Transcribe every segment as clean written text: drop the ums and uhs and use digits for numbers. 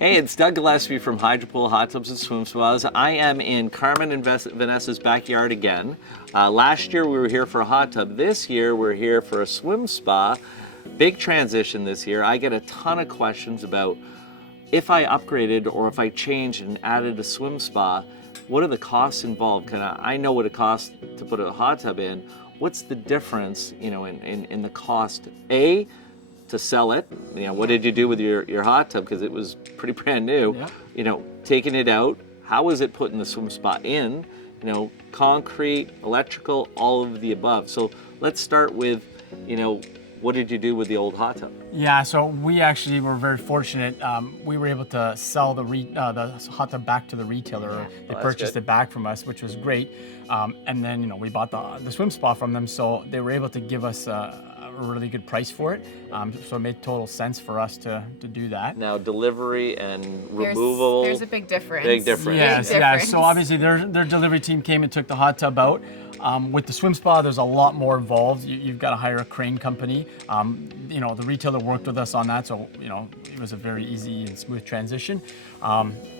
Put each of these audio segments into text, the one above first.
Hey, it's Doug Gillespie from Hydropool Hot Tubs and Swim Spas. I am in Carmen and Vanessa's backyard again. Last year we were here for a hot tub. This year we're here for a swim spa. Big transition this year. I get a ton of questions about if I upgraded or if I changed and added a swim spa, what are the costs involved? I know what it costs to put a hot tub in. What's the difference, in the cost? A, to sell it, what did you do with your hot tub, because it was pretty brand new. Yeah. Taking it out, how is it putting the swim spa in? Concrete, electrical, all of the above. So let's start with, what did you do with the old hot tub? Yeah, so we actually were very fortunate. We were able to sell the hot tub back to the retailer. They purchased it back from us, which was great. And then, we bought the swim spa from them, so they were able to give us a really good price for it. So it made total sense for us to do that. Now, delivery and removal. There's a big difference. Big difference. Yes, yeah. So obviously their delivery team came and took the hot tub out. With the swim spa, there's a lot more involved. You've got to hire a crane company. The retailer worked with us on that, so it was a very easy and smooth transition.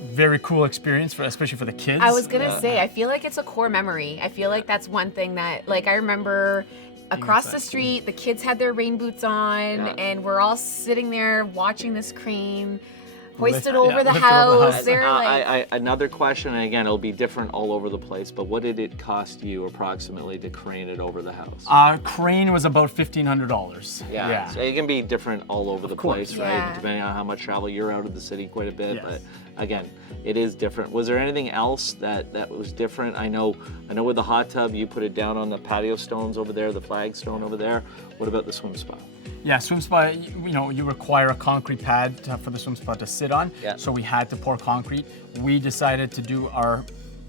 Very cool experience, especially for the kids. I was gonna say, I feel like it's a core memory. I feel like that's one thing that, I remember across the street, the kids had their rain boots on, and we're all sitting there watching this crane hoisted over the house. Another question, and again, it'll be different all over the place, but what did it cost you approximately to crane it over the house? Crane was about $1,500. Yeah. So it can be different all over the place, right? Yeah. Depending on how much travel. You're out of the city quite a bit, Yes. but again, it is different. Was there anything else that was different? I know with the hot tub, you put it down on the patio stones over there, the flagstone over there. What about the swim spa? Yeah, swim spa, you require a concrete pad for the swim spa to sit on. Yeah. So we had to pour concrete. We decided to do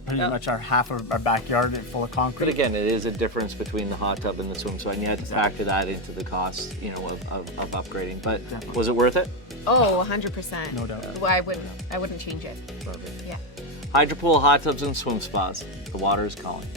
pretty much our half of our backyard full of concrete. But again, it is a difference between the hot tub and the swim spa, and you had to factor that into the cost, of upgrading. But was it worth it? Oh, 100%. No doubt. Well, I wouldn't change it. Perfect. Yeah. Hydropool Hot Tubs and Swim Spas. The water is calling.